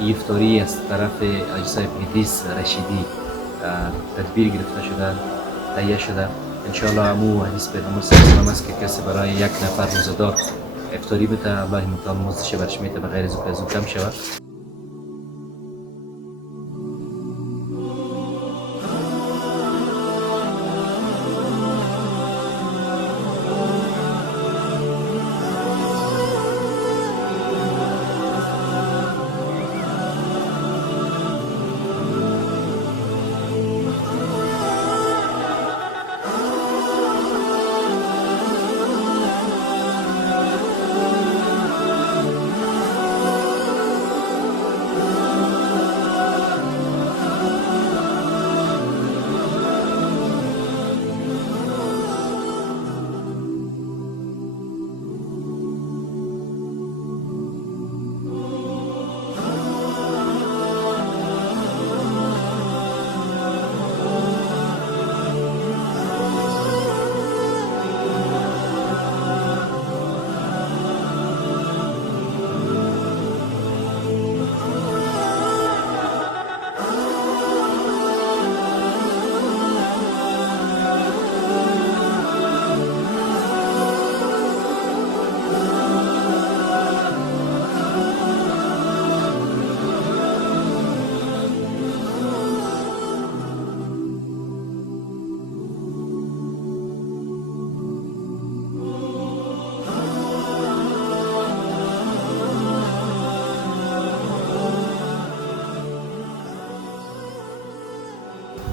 افطاری از طرف اجزای پریدیس رشیدی تدبیر گرفته شده، تهیه شده. انشاءالله امو حدیث پیغمبر صلی الله علیه و آله است که کسی برای یک نفر روزدار افطاری بده، الله متعال مزدش برش میته به غیر زو کم شود.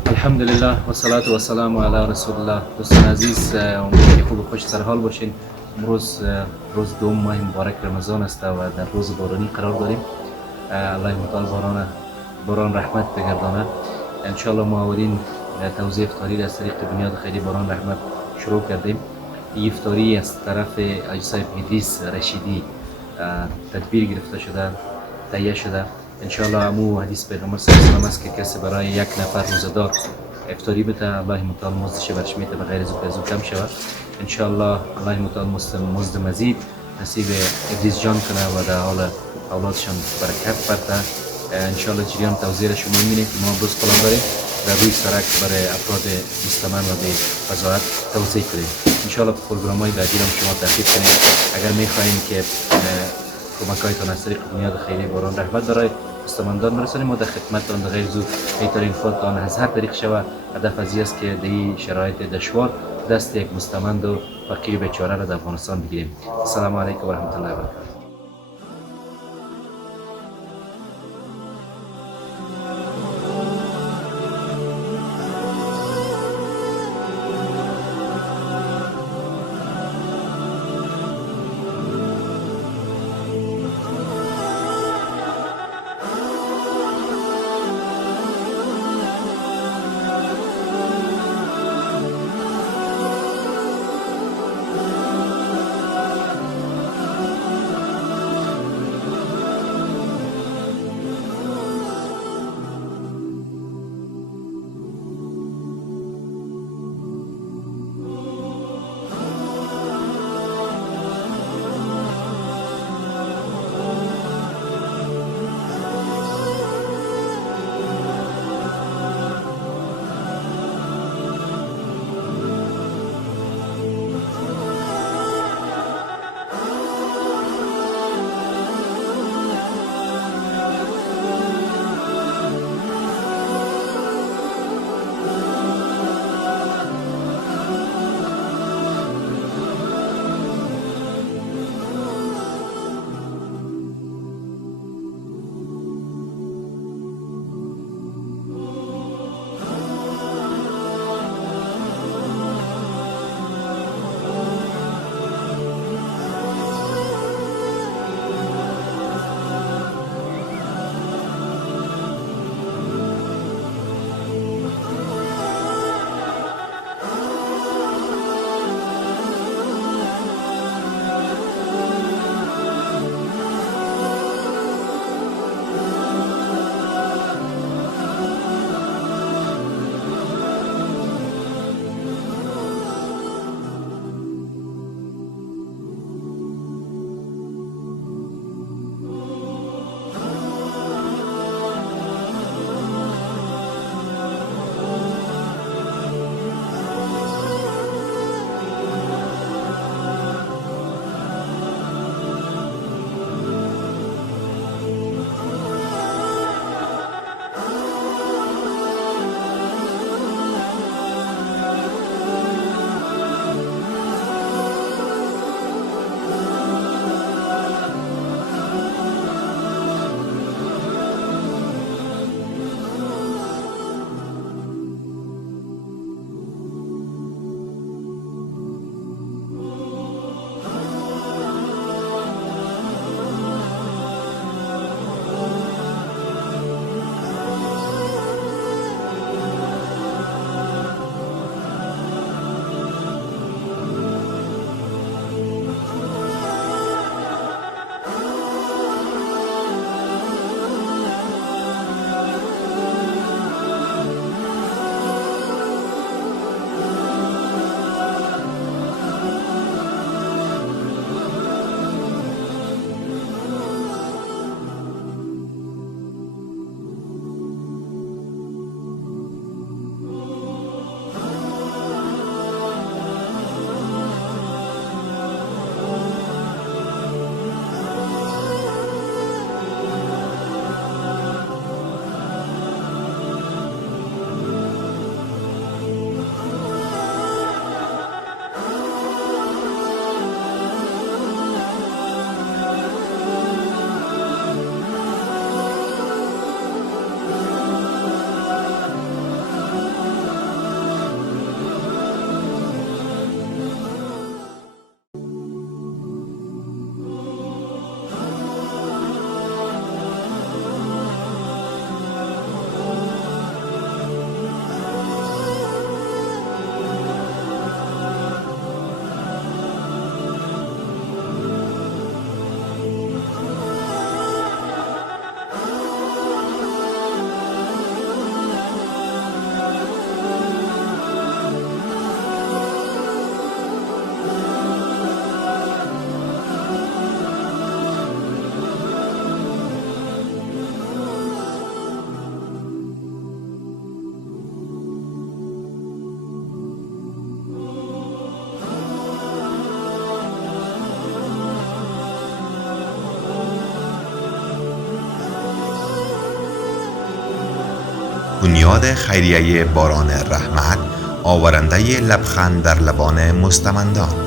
الحمدلله و صلات و سلام علی رسول الله. دوستان عزیز، امیدوارم که خوب و خوش سرحال باشین. امروز روز دوم ماه مبارک رمضان است و در روز بارانی قرار داریم. الله متعال باران رحمت بگرداند. انشاءالله ما اولین توزیع افطاری از طریق بنیاد خیری باران رحمت شروع کردیم. این افطاری از طرف اجزای پریدیس رشیدی تدبیر گرفته شده، تهیه شده. انشاءالله امو حدیث پیغمبر صلی الله علیه و آله است که کسی برای یک نفر روزدار افطاری بده، الله متعال مزدش برش میته به غیر زو کم شود. انشاءالله الله متعال مزد مزید نصیب ابلیس جان کنه و در حال اولادشان برکت برده. انشاءالله جریان توزیع را شما میبینید که ما امروز پلان داریم در روی سرک برای افراد مستمن و به وضاحت توزیع کنیم. انشاءالله پروگرام های بعدی را شما تعقیب کنید. اگر میخواهیم که کمک هایتان از طریق بنیاد خیری باران رحمت برای مستمندان برسانیم، ما در خدمتتان در غیر زود بهترین خودتان از هر طریق شود. هدف از است که در این شرایط دشوار دست یک مستمند و فقیر بیچاره را در افغانستان بگیریم. السلام علیکم و رحمت الله و برکاته. بنیاد خیریه باران رحمت، آورنده لبخند در لبان مستمندان.